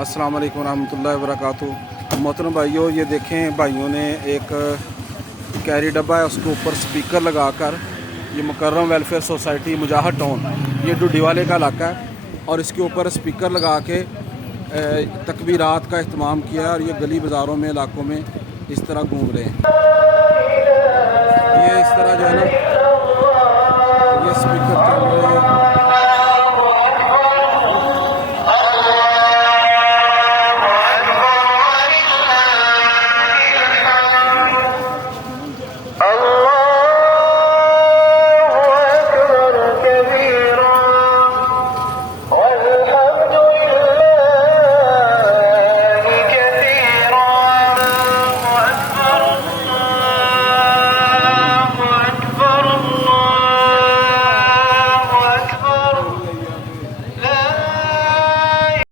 अस्सलाम वालेकुम रहमतुल्लाहि व बरकातुहू। मोहतरम भाइयों, ये देखें भाइयों ने एक कैरी डब्बा है, उसके ऊपर स्पीकर लगाकर ये मुकर्रम वेलफेयर सोसाइटी मुजाहर टाउन, ये डुडीवाले का इलाका है, और इसके ऊपर स्पीकर लगा के तकबीरात का अहतमाम किया है। और ये गली बाज़ारों में इलाकों में इस तरह घूम रहे हैं। ये इस तरह जो है ना, ये स्पीकर चल